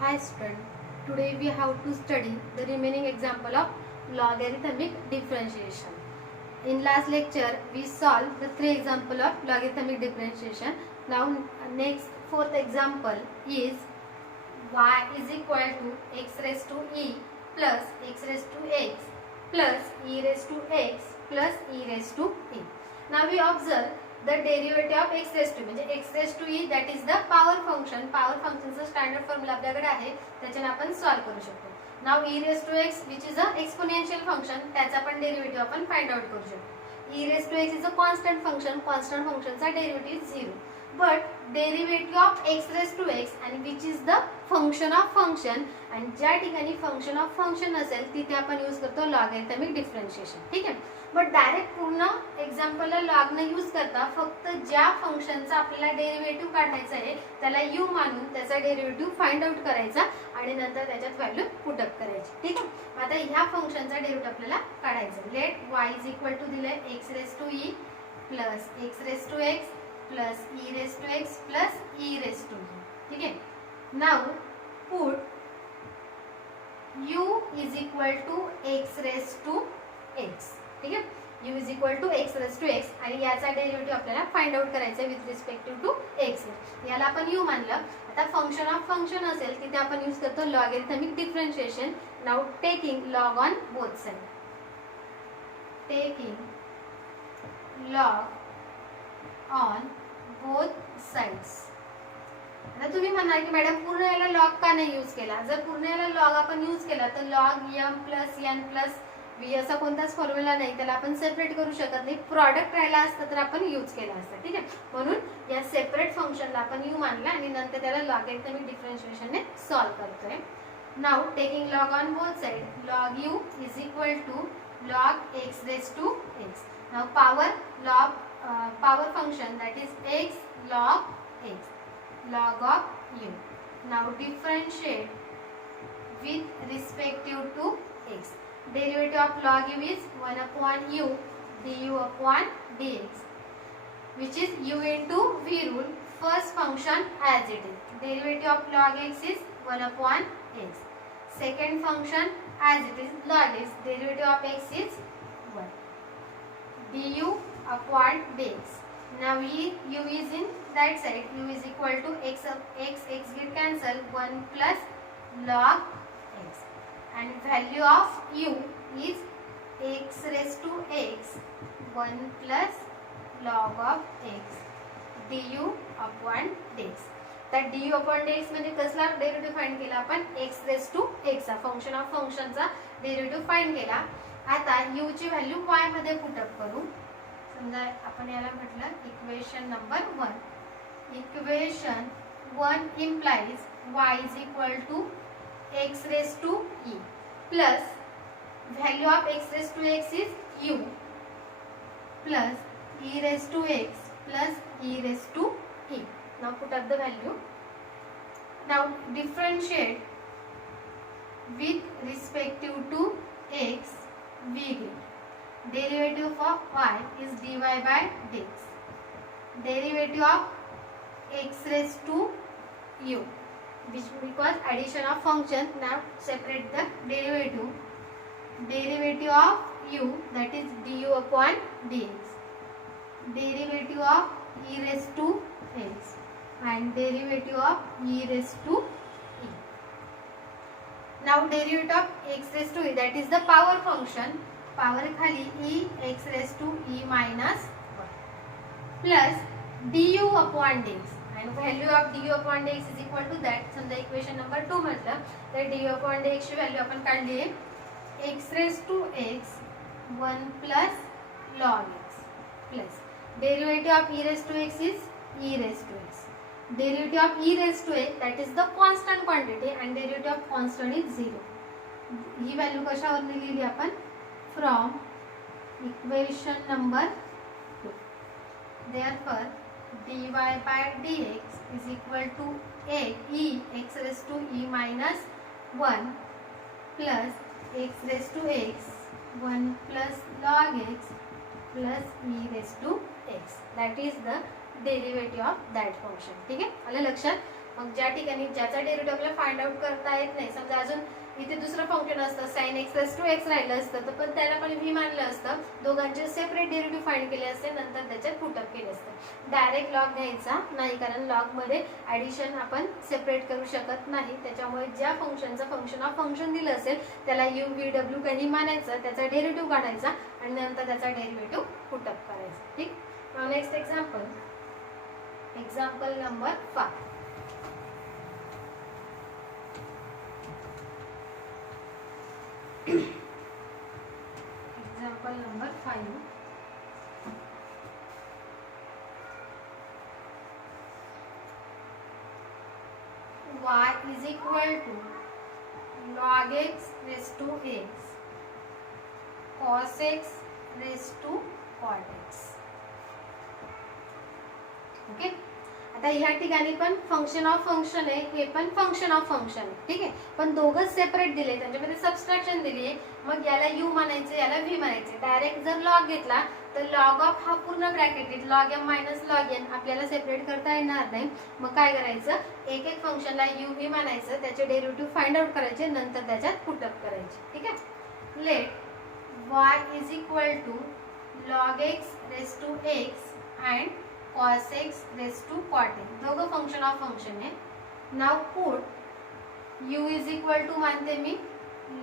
Hi student, today we have to study the remaining example of logarithmic differentiation. In last lecture we solved the three example of logarithmic differentiation. Now next fourth example is y is equal to x raised to e plus x raised to x plus e raised to x plus e raised to e. Now we observe the derivative of x raised to म्हणजे x raised to e that is the power function. Power function चा standard formula आपल्याकडे आहे, त्याच्याने आपण solve करू शकतो. Now e raised to x which is a exponential function, त्याचा पण डेरिव्हेटिव्ह आपण फाइंड आउट करू शकतो. e raised to x is a constant function, constant function चा derivative 0. But derivative of x raised to x and which is the function of function, and ज्या ठिकाणी function of function असेल तिथे आपण use करतो logarithmic differentiation. ठीक आहे. But direct पूर्ण एक्झाम्पलला लॉग न यूज करता फक्त ज्या फंक्शनचा आपल्याला डेरिव्हेटिव्ह काढायचा आहे त्याला u मानून त्याचा डेरिव्हेटिव्ह फाइंड आउट करायचा आणि नंतर त्याच्यात व्हॅल्यू पुट अप करायची. ठीक आहे. आता ह्या फंक्शनचा डेरिव्हेटिव्ह आपल्याला काढायचा. Let y is equal to दिले x raise to e plus x raise to x plus e raise to x plus e raise to e. ठीक आहे. Now put u is equal to x raise to x. ठीक आहे. u is equal to x raise to x आणि याचा derivative आपल्याला find out करायचा with respective to x. याला आपण u मानलं. आता फंक्शन ऑफ फंक्शन असेल तिथे आपण यूज करतो logarithmic differentiation. Now taking log on both side. Taking log on both sides. आता तुम्ही म्हणाल की मॅडम पूर्ण याला लॉग का नाही यूज केला. जर पूर्ण याला लॉग आपण यूज केला तर log m plus n plus v असा कोणताच फॉर्म्युला नाही, त्याला आपण सेपरेट करू शकत नाही. प्रॉडक्ट राहिला असतं तर आपण यूज केला असता. ठीक आहे. म्हणून या सेपरेट फंक्शनला आपण u मानला आणि नंतर त्याला लॉगॅरिथमिक डिफरन्शिएशनने सॉल्व करतोय. Now taking log on both side log u is equal to log x raise to x. Now power function that is x log x log of u. Now differentiate with respective to x. Derivative of log u is 1 upon u du upon dx, which is u into v rule. First function as it is. Derivative of log x is 1 upon x. Second function as it is log x. Derivative of x is 1 du upon dx. Now u is in that side. U is equal to x get cancel 1 plus log x. And value of u is x raised to x 1 plus log of x du upon dx. तर du upon dx म्हणजे कसला derivative find केला आपण x raised to x चा function of फंक्शनचा derivative find केला. आता u ची व्हॅल्यू y मध्ये पुट अप करू. समजा आपण याला म्हटलं equation number 1. Equation 1 implies y is equal to x raised to e plus value of x raised to x is u plus e raised to x plus e raised to e. Now put up the value. Now differentiate with respective to x. We get derivative of y is dy by dx. Derivative of x raised to u, which because addition of function. Now separate the derivative. Derivative of u that is du upon dx. Derivative of e raised to x and derivative of e raised to e. Now derivative of x raised to e that is the power function. Power खाली e x raised to e minus 1 plus du upon dx. And value of du upon dx is equal to that. समजा equation number 2 म्हटलं तर du upon dx ची value आपण काढली आहे x raised to x 1 plus log x plus derivative of e raised to x is e raised to x. Derivative of e raised to x that is the constant quantity and derivative of constant is 0. He value कशावर लिहिली आपण from equation number 2. Therefore dy by dx is equal to e x raised to e minus 1 plus x raised to x 1 plus log x plus e raised to x. That is the derivative of that function. ठीक आहे. आलं लक्षात. मग ज्या ठिकाणी ज्याचा derivative आपल्याला find out करता येत नाही, समजा अजून इथे दुसरं फंक्शन असतं sin x प्लस 2x राहिलं असतं तर पण त्याला पण v मानलं असतं, दोघांचे सेपरेट डेरिव्हेटिव्ह फाइंड केले असते, नंतर त्याच्यात पुटअप केले असते. डायरेक्ट लॉग घ्यायचा नाही, कारण लॉग मध्ये ऍडिशन आपण सेपरेट करू शकत नाही. त्याच्यामुळे ज्या फंक्शनचं फंक्शन ऑफ फंक्शन दिलं असेल त्याला u v w काही मानायचं, त्याचा डेरिव्हेटिव्ह काढायचा आणि नंतर त्याचा डेरिव्हेटिव्ह पुटअप करायचा. ठीक. Now next example number 5. Example number 5. Y is equal to log x raised to x cos x raised to cot x. Okay. आता ह्या ठिकाणी पण फंक्शन ऑफ फंक्शन आहे, हे पण फंक्शन ऑफ फंक्शन आहे. ठीक आहे, पण दोघंच सेपरेट दिले, त्यांच्यामध्ये सबस्ट्रॅक्शन दिली आहे. मग याला u म्हणायचे, याला v म्हणायचे. डायरेक्ट जर लॉग घेतला तर लॉग ऑफ हा पूर्ण bracket log m minus log n आपल्याला सेपरेट करता येणार नाही. मग काय करायचं, एक एक फंक्शनला u v म्हणायचं, त्याचे डेरिव्हेटिव्ह फाइंड आउट करायचे, नंतर त्याच्यात पुटअप करायचे. ठीक आहे. Let y is equal to log x raise to x and cos x raised to cot x. दोघं फंक्शन ऑफ फंक्शन आहे. Now put u is equal to मानते मी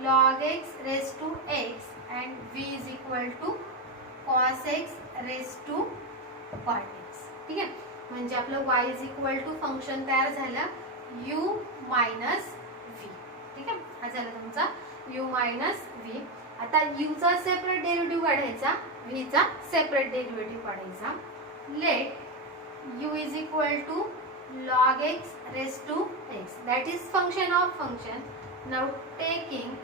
log x raised to x and v is equal to cos x raised to cot x. ठीक आहे, म्हणजे आपलं y is equal to function तयार झालं u मायनस v. ठीक आहे, हा झाला तुमचा u मायनस v. आता u चा सेपरेट डेरिव्हेटिव्ह काढायचा, v चा सेपरेट डेरिव्हेटिव्ह काढायचा. Let u is equal to log x raised to x, that is function of function. Now taking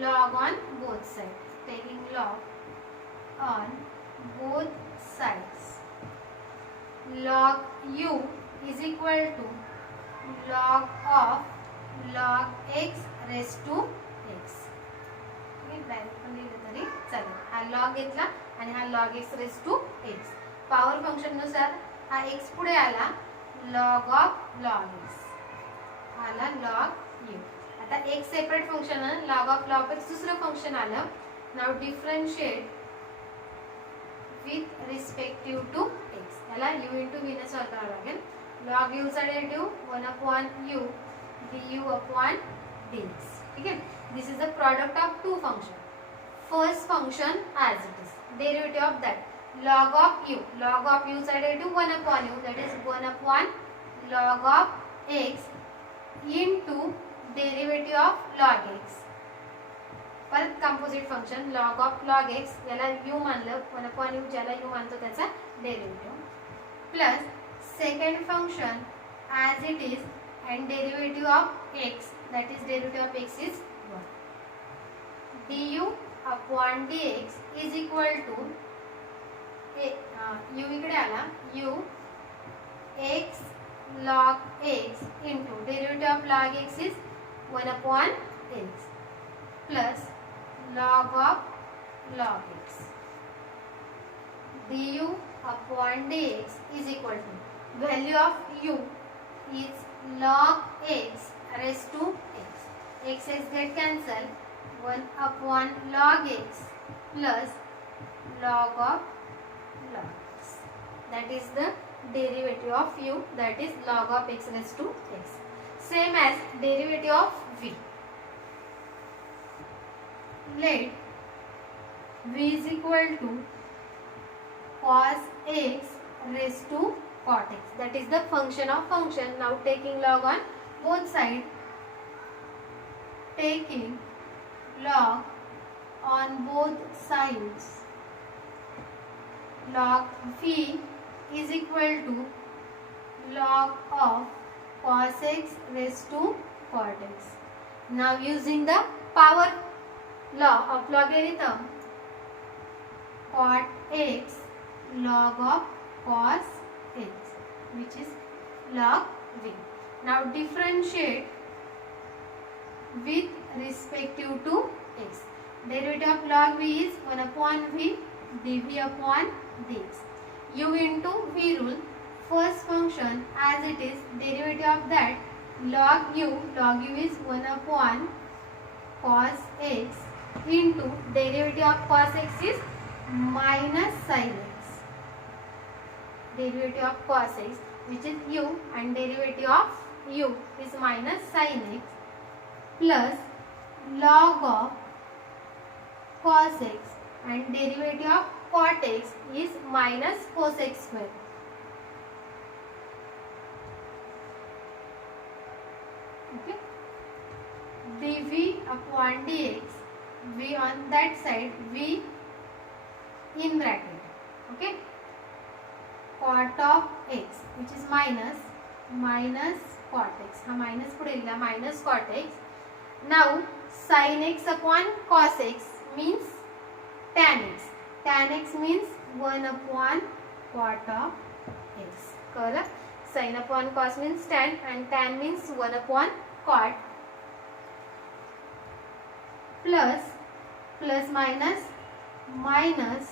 log on both sides, taking log on both sides, log u is equal to log of log x raised to x. Direct पण लिहिलं तरी चालेल. हा log घेतला आणि हा log x raised to x. Power function नुसार हा x पुढे आला, log ऑफ log x आला log u. आता एक सेपरेट फंक्शन आहे, log ऑफ log x दुसरं फंक्शन आलं. Now differentiate with respective to x. याला u * v ने सॉल्व करावं लागेल. log u चा derivative 1/u du upon dx. ठीक आहे, this is the product of two function. First function as it is, derivative of that log of u चा derivative 1/u, that is 1/ log of x into derivative of log x. परत composite function log of log x, याला u मानलं, 1/u ज्याला u मानतो त्याचा derivative, plus second function as it is and derivative of x, that is derivative of x is 1. du upon dx is equal to u इकडे आला, u x log x into derivative of log x is 1/x plus log of log x. du upon dx is equal to value of u is log x raised to x. x get cancel, 1/log x plus log of log x. That is the derivative of u, that is log of x raised to x. Same as derivative of v. Let v is equal to cos x raised to cot x. That is the function of function. Now taking log on both sides, taking log on both sides, log v is equal to log of cos x raised to cot x. Now using the power law of logarithm, cot x log of cos x, which is log v. Now differentiate with respective to x. Derivative of log v is 1/v dv upon dx. u into v rule, first function as it is, derivative of that log u is 1 upon cos x into derivative of cos x is minus sin x. Derivative of cos x, which is u, and derivative of u is minus sin x, plus log of cos x and derivative of cot x is minus cos x square. Okay, dv upon dx, v on that side, v in bracket. Okay, cot of x which is minus cot x, हा minus पुढे लिहिला minus cot x. Now sin x upon cos x means tan x. Tan x means 1 upon cot of x. कळलं? Sin upon cos means tan and tan means 1 upon cot, plus minus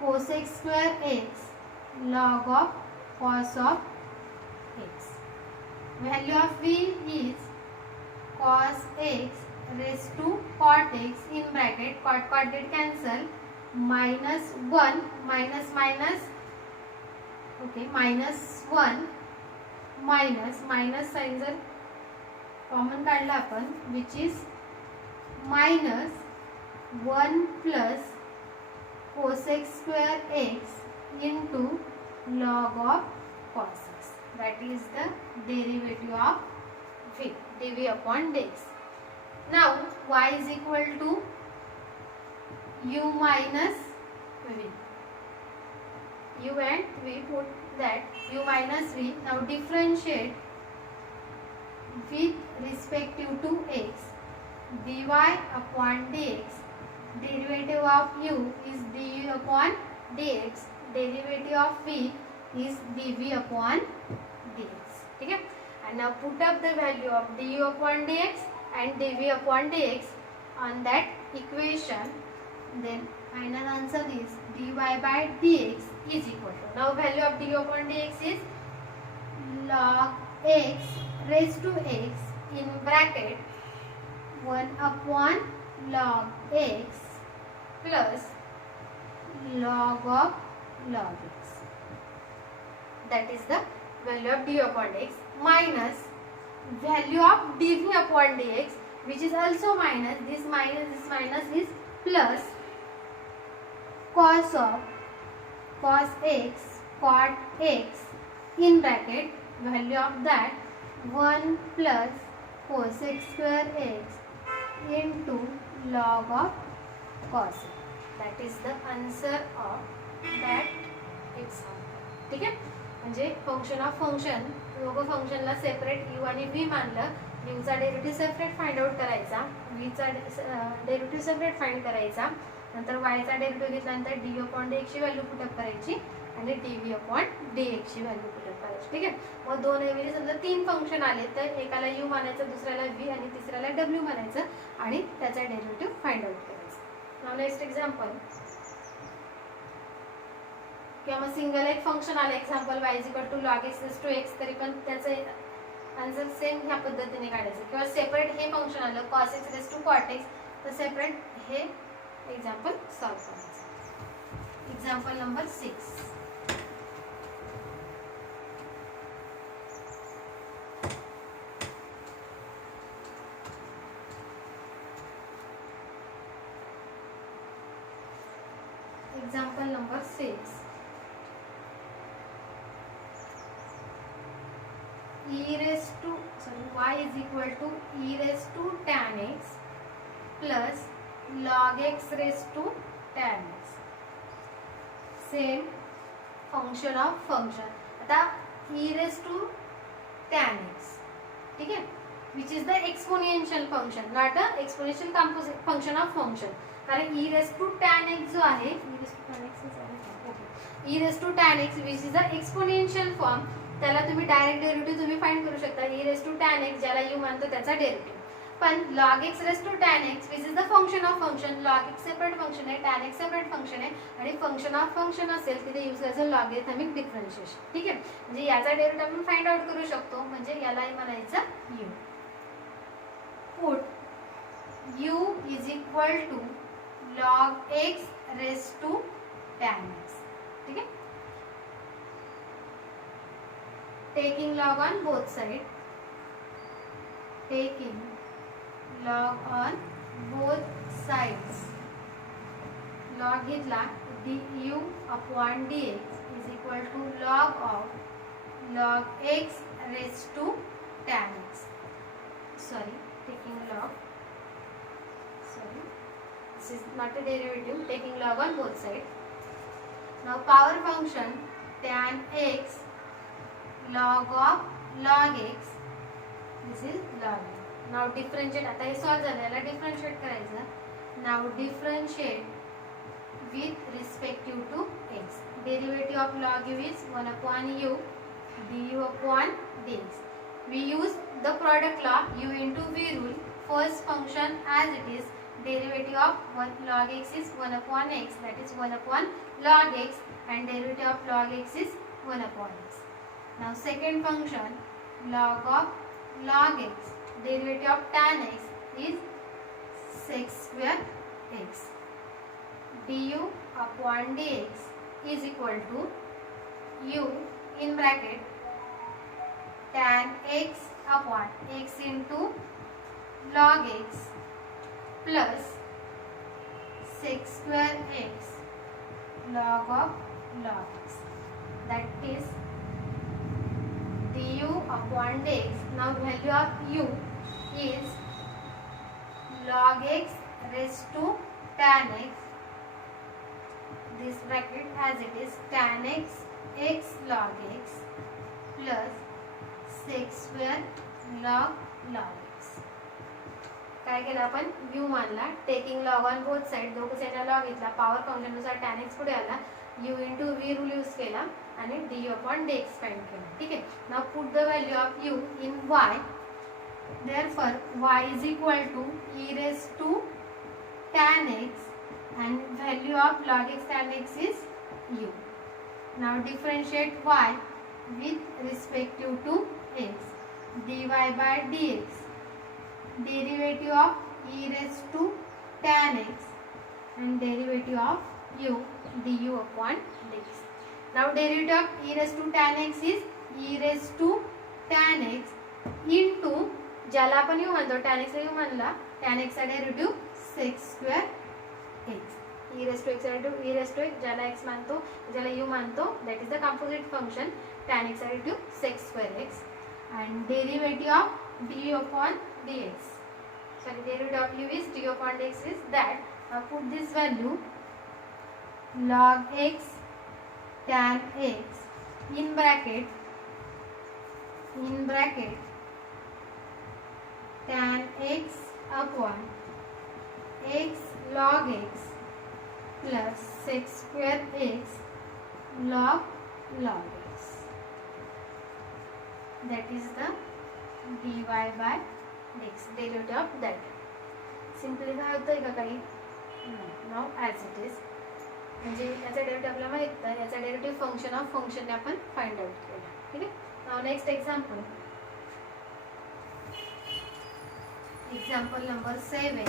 cos x square x log of cos of x. Value of v is cos x raised to cot x in bracket, cot get cancel, minus 1 minus okay, minus 1 minus sign जर common काढला आपण, which is minus 1 plus cos x square x into log of cos x. That is the derivative of v, dv upon dx. Now y is equal to u minus v. U and v, put that u minus v. Now differentiate with respective to x. dy upon dx, derivative of u is du upon dx, derivative of v is dv upon dx. ठीक है? And now put up the value of du upon dx and dv upon dx on that equation. Then final answer is dy by dx is equal to, now value of du upon dx is log x raised to x in bracket 1 upon log x plus log of log x. That is the value of du upon dx minus value of dv upon dx, which is also minus, this minus is plus cos of cos x cot x in bracket, value of that 1 plus cos x square x into log of cos x. That is the answer of that example. ठीक आहे? म्हणजे function of function, दोघं फंक्शनला separate u आणि v मानलं, u चा derivative separate find out करायचा, v चा डेरिव्हेटिव्ह सेपरेट फाइंड करायचा, नंतर y चा डेरिव्हेटिव्ह घेतल्यानंतर du upon dx ची व्हॅल्यू पुट अप करायची आणि dv upon dx ची व्हॅल्यू पुट अप करायची. ठीक आहे? मग दोन ऐवजी समजा तीन फंक्शन आले तर एकाला u मानायचं, दुसऱ्याला v आणि तिसऱ्याला w मानायचं आणि त्याचा डेरिव्हेटिव्ह फाइंड आउट करायचा. नाउ नेक्स्ट एक्झाम्पल, किंवा मग सिंगल एक फंक्शन आलं example y is equal to log x to x, तरी पण त्याचं आन्सर सेम ह्या पद्धतीने काढायचं. किंवा सेपरेट हे फंक्शन आलं cos x raise to cot x, तर सेपरेट हे एक्झाम्पल सॉल्व करायचं. Example number 6. Example number 6. Y is equal to e raised to tan x plus log x raised to tan x. Same function of function. आता e raised to tan x, ठीक है, which is the exponential function, not a exponential composite function of function. कारण e raised to tan x जो आहे, e raised to tan x which is the exponential form, त्याला तुम्ही direct derivative तुम्ही find करू शकता. e raised to tan x ज्याला u मानतो त्याचा डेरिव्हेटिव्ह. पण log x raised to tan x which is the function of function, log x separate function आहे, tan x सेपरेट फंक्शन आहे आणि फंक्शन ऑफ फंक्शन असेल तिथे यूज करायचं लॉगॅरिथमिक डिफरन्शिएशन. ठीक आहे, म्हणजे याचा डेरिव्हेटिव्ह आपण फाइंड आउट करू शकतो. म्हणजे यालाही म्हणायचं u. Put u is equal to log x raised to tan x. ठीक आहे, taking log on both sides, taking log on both sides, log घेतला du upon dx is equal to log of log x raised to tan x. Sorry, taking log, sorry, this is not a derivative, taking log on both sides. Now power function tan x log of log x, this is log x. Now differentiate, आता हे solve झालं, याला differentiate करायचं. Now differentiate with respective to x. Derivative of log u is 1 upon u du upon dx. We use the product law, u into v rule. First function as it is, derivative of 1 log x is 1 upon x, that is 1 upon log x, and derivative of log x is 1 upon x. Now second function log of log x, derivative of tan x is sec square x. du upon dx is equal to u in bracket tan x upon x into log x plus sec square x log of log x, that is du upon dx. Now value of u is log x raised to tan x, this bracket as it is tan x x log x plus sec square log x. काय केलं आपण, u मानला, taking log on both side, दोघं साइडला log घेतला, power function नुसार tan x पुढे आला, u into v rule use केला आणि du upon dx फाइंड केला. ठीक आहे, now put the value of u in y. Therefore y is equal to e raised to tan x and value of log x tan x is u. Now differentiate y with respective to x, dy by dx, derivative of e raised to tan x and derivative of u du upon dx. Now derivative of e raised to tan x is e raised to tan x into, ज्याला आपण u म्हणतो, tan x ला u म्हणला, tan x चा derivative sec square x, e raised to x derivative e raised to x, ज्याला x मानतो ज्याला u मानतो, that is the composite function tan x चा derivative sec square x and derivative of du upon dx. Sorry, derivative of u is du upon dx is that. Now put this value log x tan x in bracket tan x upon x log x plus sec square x log x, that is the dy by dx, derivative of that. Simplify होतंय का काही, now as it is, म्हणजे याचा derivative आपल्याला माहित आहे, याचा derivative function of फंक्शनने आपण फाइंड आउट केला. ठीक आहे, now next example, example number 7.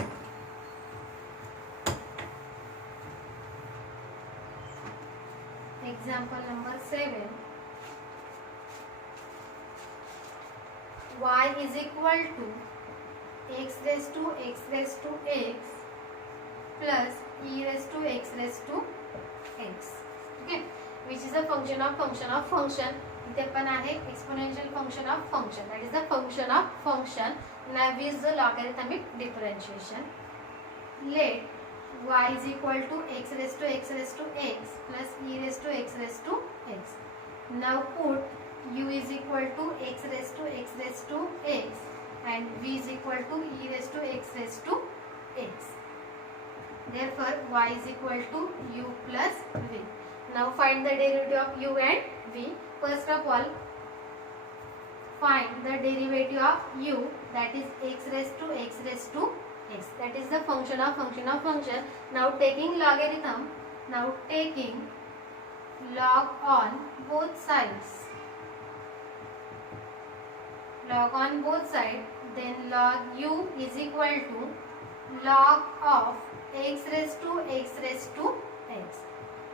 Example number 7. Y is equal to x raised to x raised to x plus e raised to x raised to x. Okay, which is a function of function. इथे पण आहे exponential function of function, that is the function of function. Now we use the logarithmic differentiation. Let y is equal to x raised to x raised to x plus e raised to x raised to x. Now put u is equal to x raised to x raised to x and v is equal to e raised to x raised to x. Therefore y is equal to u plus v. Now find the derivative of u and v. First of all, find the derivative of u, that is x raised to x function of function of function. Now taking logarithm, now taking log on both sides, log on both sides, then log u is equal to log of x raised to x,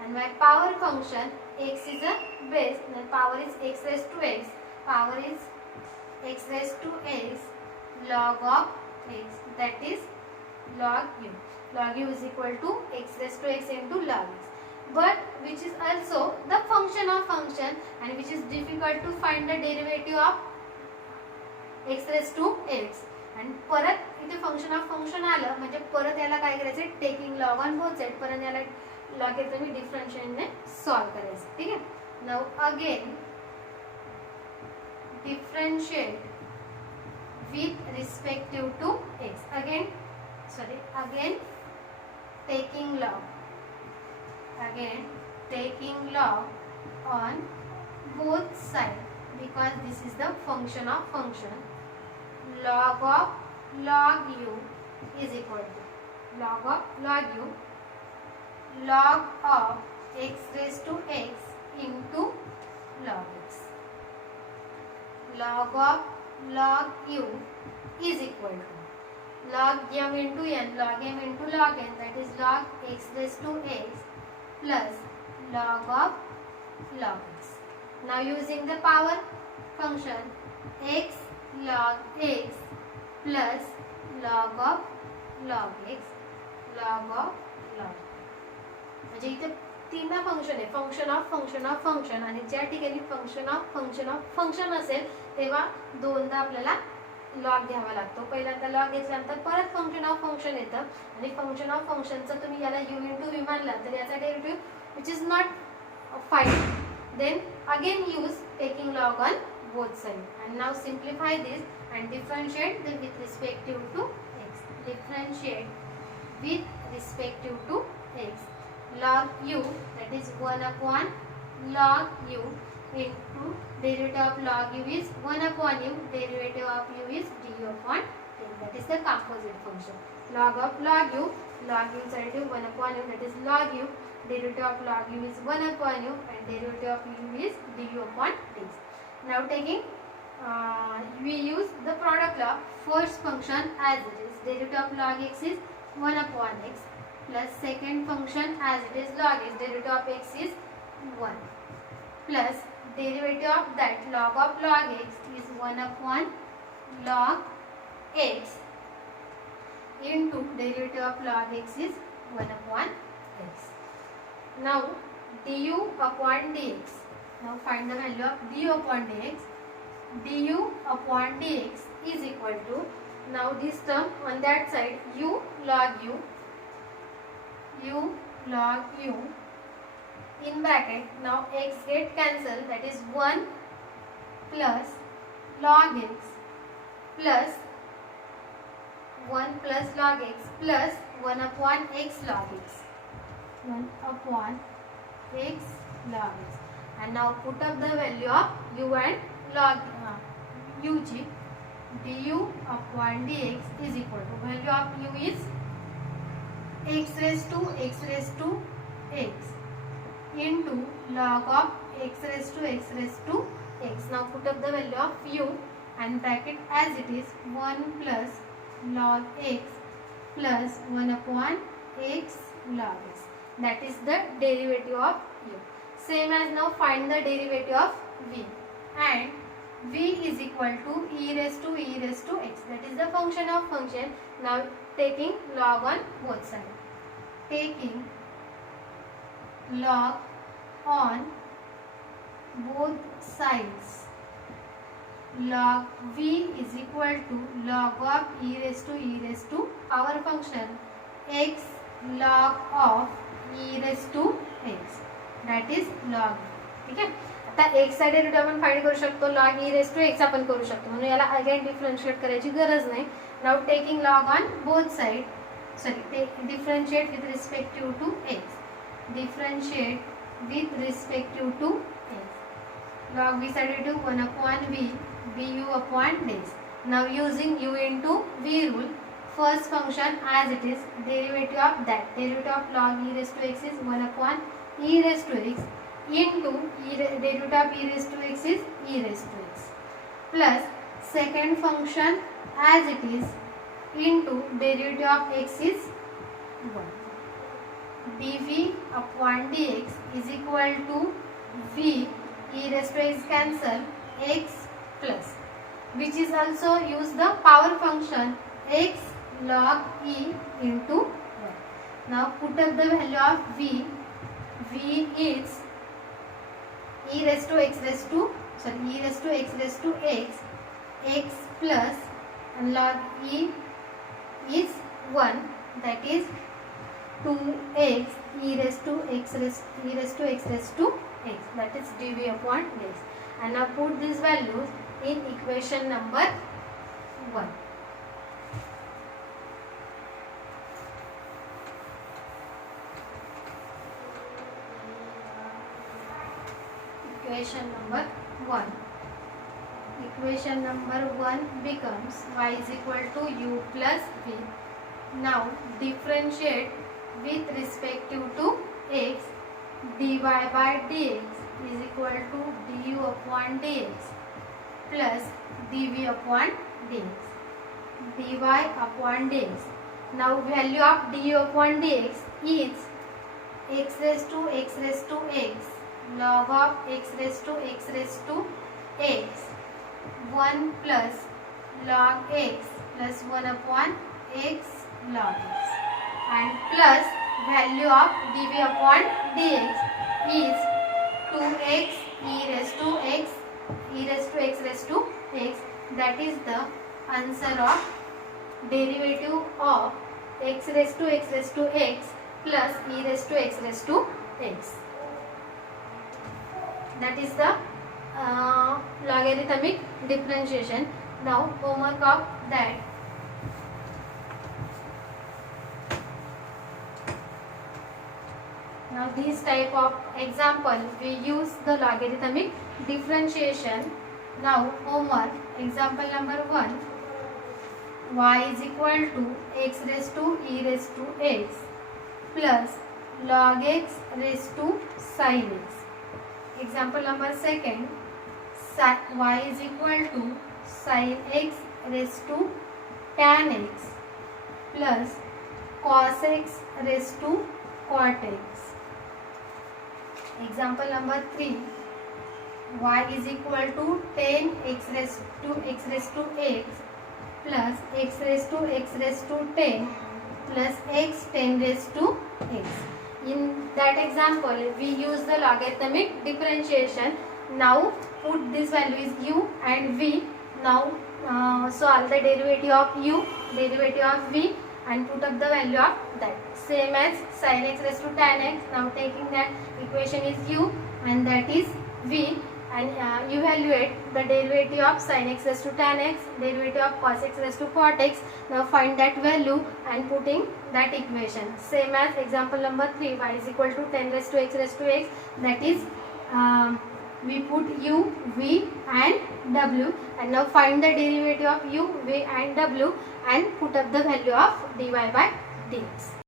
and my power function x is a base, then power is x raised to x, power is x raised to x log of x, that is log u. Log u is equal to x raised to x into log x, but which is also the function of function and which is difficult to find the derivative of x raised to x. आणि परत इथे function of function आलं म्हणजे परत याला काय करायचं, taking log on both side, परत याला लॉगरिथम डिफरन्शिएटने सॉल्व करायचं. ठीक आहे. Now again differentiate with respective to x, again taking log on both sides, because this is the function of function. Log of log u is equal to log of log u log of x raised to x into log x. Log of log u is equal to log m into n, log m into log n, that is log x raised to x plus log of log x. Now using the power function, x log x plus log of log x log of log. म्हणजे इथे तीन function आहे, function of function of function, आणि ज्या ठिकाणी function of function of function असेल तेव्हा दोनदा आपल्याला लॉग घ्यावा लागतो. पहिल्यांदा लॉग घेतल्यानंतर परत फंक्शन ऑफ फंक्शन येतं, आणि फंक्शन ऑफ फंक्शनचं तुम्ही याला u इंटू v मानला तर याचा derivative which is not find, then again use taking log on both sides, and now simplify this and differentiate them with respective to x. Differentiate with respective to x. Log u, that is 1 upon log u into derivative of log u is 1 upon u, derivative of u is du upon t, that is the composite function. Log of log u, log u is derivative 1 upon u, that is log u, derivative of log u is 1 upon u, and derivative of u is du upon t. Now taking we use the product law. First function as it is, derivative of log x is 1 upon x, plus second function as it is log x, derivative of x is 1, plus derivative of that log of log x is 1 upon log x into derivative of log x is 1 upon x. Now du upon dx. Now find the value of du upon dx. Du upon dx is equal to, now this term on that side, u log u in bracket. Now x get cancelled, that is 1 plus log x plus 1 plus log x plus 1 upon x log x, 1 upon x log x. And now put up the value of u and log ug. Du upon dx is equal to, value of u is x raised to x into log of x raised to x. Now put up the value of u and bracket as it is 1 plus log x plus 1 upon x log x, that is the derivative of u. Same as now find the derivative of v, and v is equal to e raised to x, that is the function of function. Now taking log on both sides, taking log on both sides, log v is equal to log of e raised to our function x log of e raised to x, that is log. ठीक आहे. आता x चा derivative आपण find करू शकतो, log e raised to x आपण करू शकतो, म्हणून याला अगेन डिफरन्शिएट करायची गरज नाही. Now taking log on both side, differentiate with respective to x, differentiate with respective to x. Log v चा derivative 1 upon v du upon dx. Now using u into v rule, first function as it is, derivative of that. Derivative of log e raised to x is 1 upon e raised to x into derivative of e raised to x is e raised to x, plus second function as it is into derivative of x is 1. dv upon dx is equal to v e raised to x cancel x plus, which is also use the power function x log e into 1. Now put up the value of v. V is e raised to x raised to x plus log e is 1, that is 2x e raised to x raised to x, that is dv upon dx. And now put these values in equation number 1. Equation number 1. Equation number 1 becomes y is equal to u plus v. Now differentiate with respect to x. dy by dx is equal to du upon dx plus dv upon dx. dy upon dx. Now value of du upon dx is x raised to x log of x raised to x 1 plus log x plus 1 upon x log x, and plus value of dv upon dx is 2x e raised to x, that is the answer of derivative of x raised to x plus e raised to x. That is the logarithmic differentiation. Now homework of that. Now this type of example we use the logarithmic differentiation. Now homework example number 1. Y is equal to x raised to e raised to x plus log x raised to sin x. Example number 2. Y is equal to sin x raised to tan x plus cos x raised to cot x. Example number 3. Y is equal to 10 x raised to x plus x raised to 10 plus x 10 raised to x. In that example we use the logarithmic differentiation. Now put this value is u and v. Now solve the derivative of u, derivative of v, and put up the value of that. Same as sin x raised to tan x. Now taking that equation is u and that is v, and evaluate the derivative of sin x raised to tan x, derivative of cos x raised to cot x. Now find that value and putting that equation. Same as example number 3. Y is equal to 10 raised to x, that is we put u, v and w, and now find the derivative of u, v and w and put up the value of dy by dx.